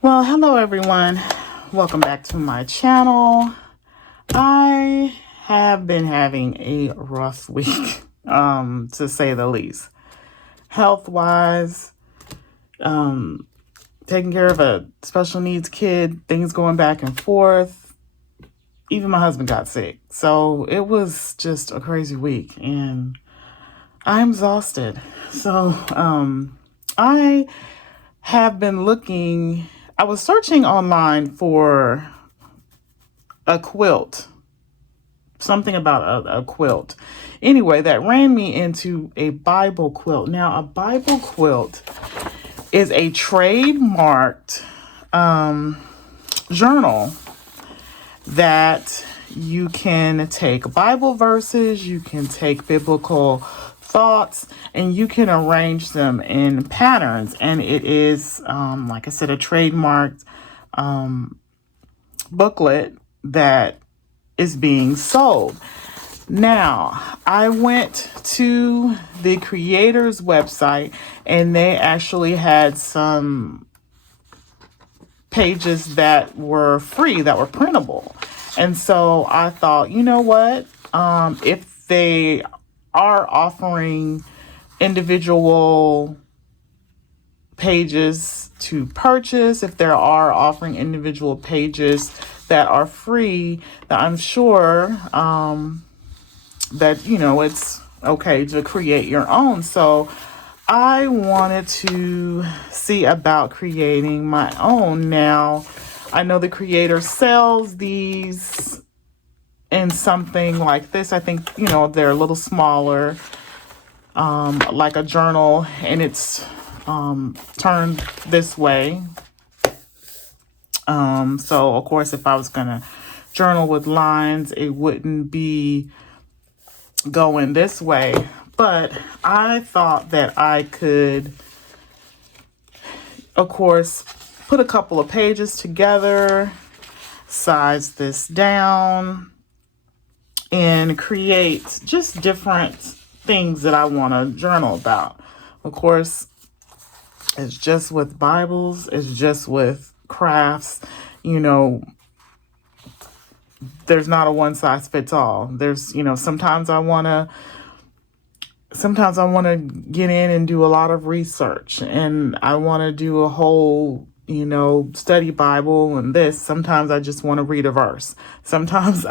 Well, hello everyone. Welcome back to my channel. I have been having a rough week, to say the least. Health-wise, taking care of a special needs kid, things going back and forth. Even my husband got sick. So it was just a crazy week and I'm exhausted. So, I have been I was searching online for a quilt, something about a quilt. Anyway, that ran me into a Bible quilt. Now, a Bible quilt is a trademarked journal that you can take Bible verses, you can take biblical thoughts, and you can arrange them in patterns. And it is, like I said, a trademarked booklet that is being sold. Now, I went to the creator's website and they actually had some pages that were free, that were printable. And so I thought, you know what? If they are offering individual pages to purchase, if there are offering individual pages that are free, that I'm sure that, it's okay to create your own. So I wanted to see about creating my own. Now, I know the creator sells these in something like this. I think, they're a little smaller, like a journal, and it's turned this way. So of course, if I was gonna journal with lines, it wouldn't be going this way. But I thought that I could, of course, put a couple of pages together, size this down, and create just different things that I want to journal about. Of course, it's just with Bibles, it's just with crafts, there's not a one size fits all. There's, sometimes I want to get in and do a lot of research, and I want to do a whole, study Bible and this. Sometimes I just want to read a verse. Sometimes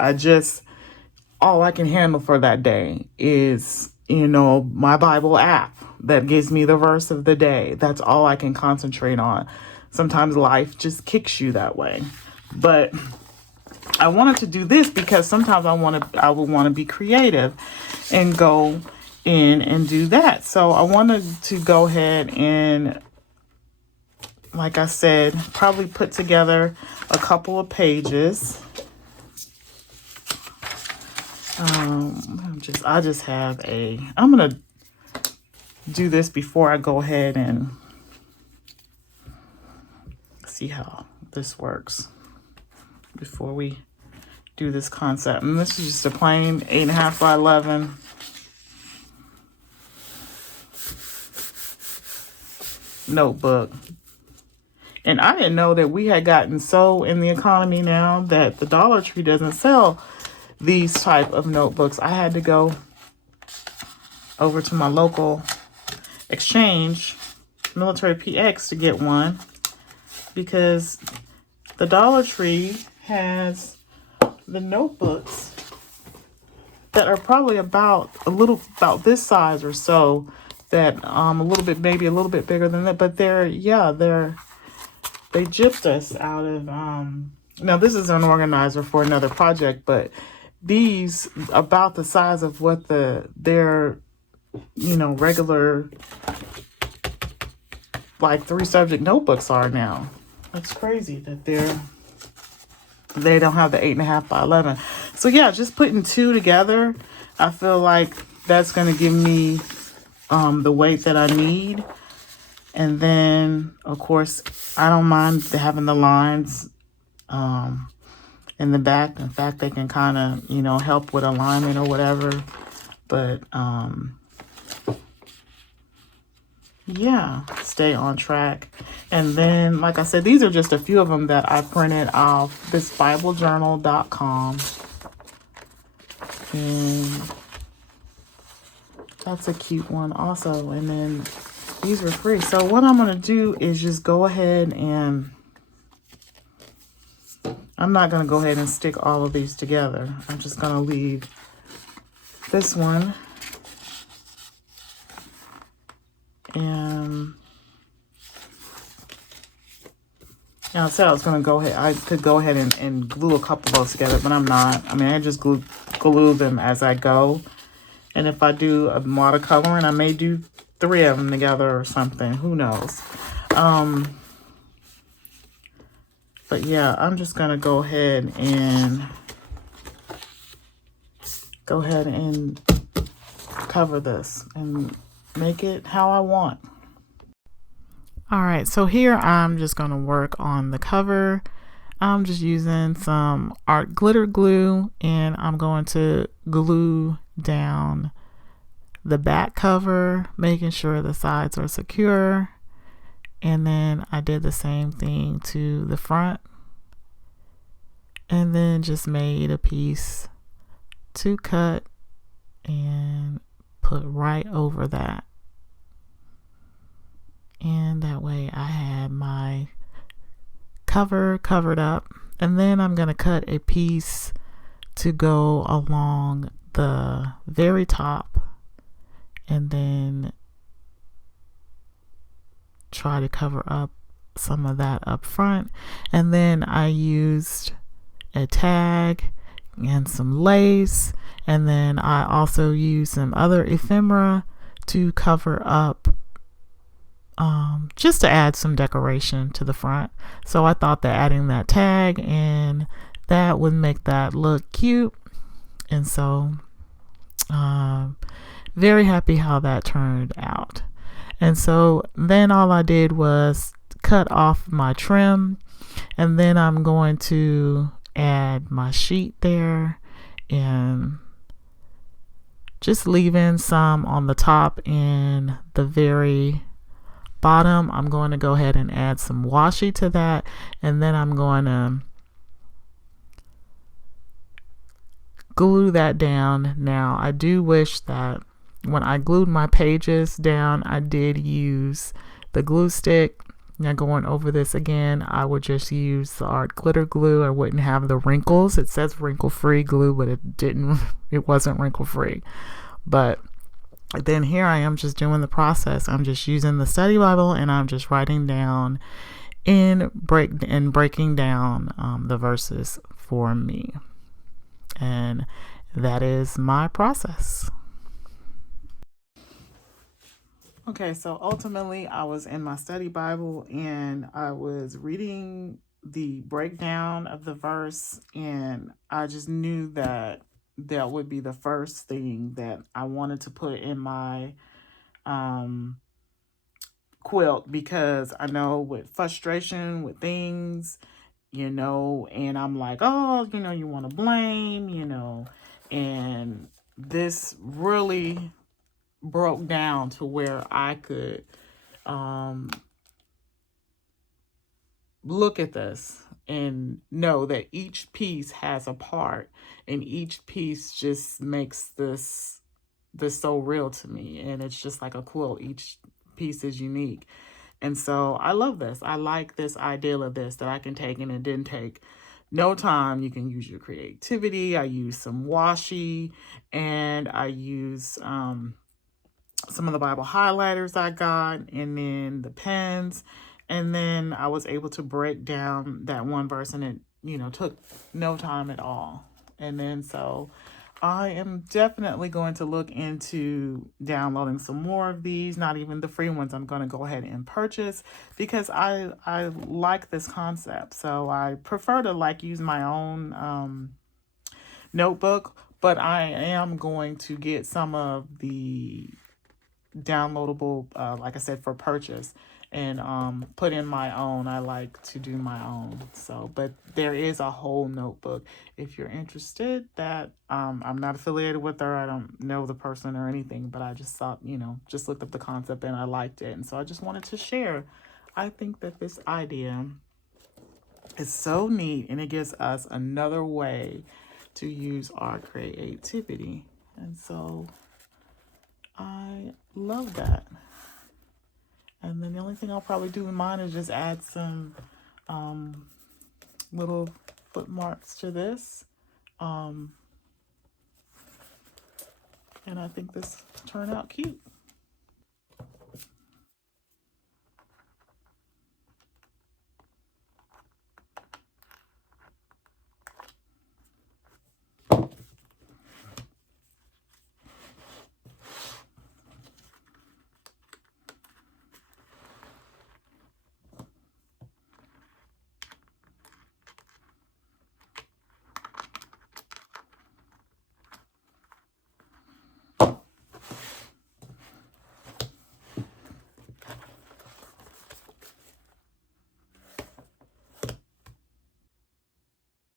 all I can handle for that day is, my Bible app that gives me the verse of the day. That's all I can concentrate on. Sometimes life just kicks you that way. But I wanted to do this because sometimes I would want to be creative and go in and do that. So I wanted to go ahead and, like I said, probably put together a couple of pages. I'm going to do this before I go ahead and see how this works before we do this concept. And this is just a plain 8.5 by 11. Notebook. And I didn't know that we had gotten so in the economy now that the Dollar Tree doesn't sell these type of notebooks. I had to go over to my local exchange, Military PX, to get one because the Dollar Tree has the notebooks that are probably about this size or so, that maybe a little bit bigger than that, but they gypped us out of now this is an organizer for another project, but these about the size of what their regular like 3-subject notebooks are now. That's crazy that they don't have the 8.5 by 11. So yeah, just putting two together, I feel like that's going to give me the weight that I need. And then, of course, I don't mind having the lines in the back. In fact, they can kind of, help with alignment or whatever. But yeah, stay on track. And then, like I said, these are just a few of them that I printed off this BibleJournal.com. And that's a cute one also. And then these were free. So what I'm going to do is just go ahead and I'm not going to go ahead and stick all of these together. I'm just going to leave this one. And I said I was going to go ahead. I could go ahead and glue a couple of those together, but I'm not. I mean, I just glue them as I go. And if I do a watercoloring, I may do 3 of them together or something. Who knows? But yeah, I'm just going to go ahead and cover this and make it how I want. All right, so here I'm just going to work on the cover. I'm just using some art glitter glue, and I'm going to glue down the back cover, making sure the sides are secure. And then I did the same thing to the front, and then just made a piece to cut and put right over that. And that way I had my cover covered up. And then I'm going to cut a piece to go along the very top and then try to cover up some of that up front. And then I used a tag and some lace, and then I also used some other ephemera to cover up, just to add some decoration to the front. So I thought that adding that tag and that would make that look cute. And so very happy how that turned out. And so then all I did was cut off my trim, and then I'm going to add my sheet there and just leaving some on the top and the very bottom. I'm going to go ahead and add some washi to that, and then I'm going to glue that down. Now I do wish that when I glued my pages down, I did use the glue stick. Now going over this again, I would just use the art glitter glue. I wouldn't have the wrinkles. It says wrinkle free glue, but it wasn't wrinkle free. But then here I am just doing the process. I'm just using the study Bible, and I'm just writing down and breaking down the verses for me. And that is my process. Okay, so ultimately I was in my study Bible and I was reading the breakdown of the verse, and I just knew that that would be the first thing that I wanted to put in my quilt, because I know with frustration with things, and I'm like, oh, you want to blame, and this really broke down to where I could look at this and know that each piece has a part, and each piece just makes this so real to me, and it's just like a quilt. Each piece is unique. And so I love this. I like this idea of this, that I can take, and it didn't take no time. You can use your creativity. I use some washi, and I use some of the Bible highlighters I got, and then the pens. And then I was able to break down that one verse, and it, took no time at all. And then so I am definitely going to look into downloading some more of these, not even the free ones. I'm going to go ahead and purchase, because I like this concept. So I prefer to use my own notebook, but I am going to get some of the downloadable, like I said, for purchase. and put in my own. I like to do my own. So, but there is a whole notebook if you're interested. That I'm not affiliated with her. I don't know the person or anything, but I just thought, you know, just looked up the concept and I liked it, and so I just wanted to share. I think that this idea is so neat, and it gives us another way to use our creativity, and so I love that. And then the only thing I'll probably do in mine is just add some little footmarks to this. And I think this turned out cute.